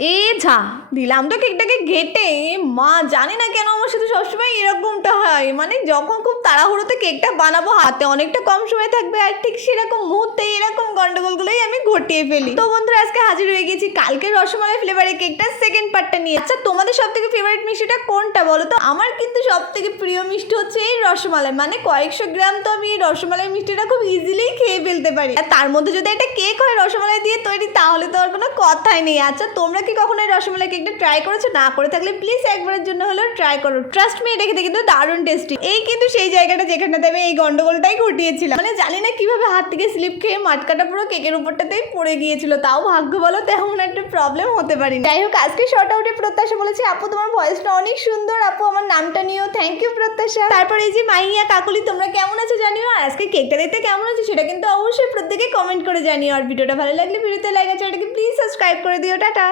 এ ঝা দিলাম তো কেকটাকে ঘেটে। মা জানি না কেন আমার সাথে সবসময় এরকমটা হয়, মানে যখন খুব তাড়াহুড়োতে কেকটা বানাবো, হাতে অনেকটা কম সময় থাকবে, আর ঠিক সেরকম মুহূর্তে এরকম গন্ডগোলগুলোই আমি ঘটিয়ে ফেলি। তো বন্ধুরা আজকে হাজির হয়ে গেছি কালকে রসমালাই ফ্লেভারের কেকটার সেকেন্ড পার্টটা নিয়ে। আচ্ছা তোমাদের সব থেকে ফেভারিট মিষ্টিটা কোনটা বলো তো? আমার কিন্তু সব থেকে প্রিয় মিষ্টি হচ্ছে এই রসমালাই, মানে কয়েকশো গ্রাম তো আমি এই রসমালাই মিষ্টিটা খুব ইজিলি খেয়ে ফেলতে পারি। আর তার মধ্যে যদি একটা কেক হয় রসমালাই দিয়ে তৈরি, তাহলে তো আর কোনো কথাই নেই। আচ্ছা তোমরা কি কখনো এই রসমালাই কেকটা ট্রাই করেছো? না করে থাকলে প্লিজ একবারের জন্য হলেও ট্রাই করো। ট্রাস্ট মি, এটা খেতে কিন্তু দারুণ টেস্টি। এই কিন্তু সেই জায়গাটা যেখানটাতে আমি এই গন্ডগোলটাই ঘটিয়েছিলাম, মানে জানি না কিভাবে হাত থেকে স্লিপ খেয়ে মাটকাটা পুরো কেকের উপরটাতেই পড়ে গিয়েছিল। তাও ভাগ্য বলো তেমন একটা প্রবলেম হতে পারিনি। যাই হোক, আজকে শর্ট আউটে প্রত্যাশা বলেছি, আপু তোমার ভয়েসটা অনেক সুন্দর, আপু আমার নামটা নিও। থ্যাংক ইউ প্রত্যাশা। তারপর এই যে মাইয়া কাকুলি, তোমরা কেমন আছো জানিও। আর আজকে কেকটা দেখতে কেমন আছে সেটা কিন্তু অবশ্যই প্রত্যেকে কমেন্ট করে জানিও। আর ভিডিওটা ভালো লাগলে ভিডিওতে লাইক আর চ্যানেলটাকে প্লিজ সাবস্ক্রাইব করে দিও। টাটা।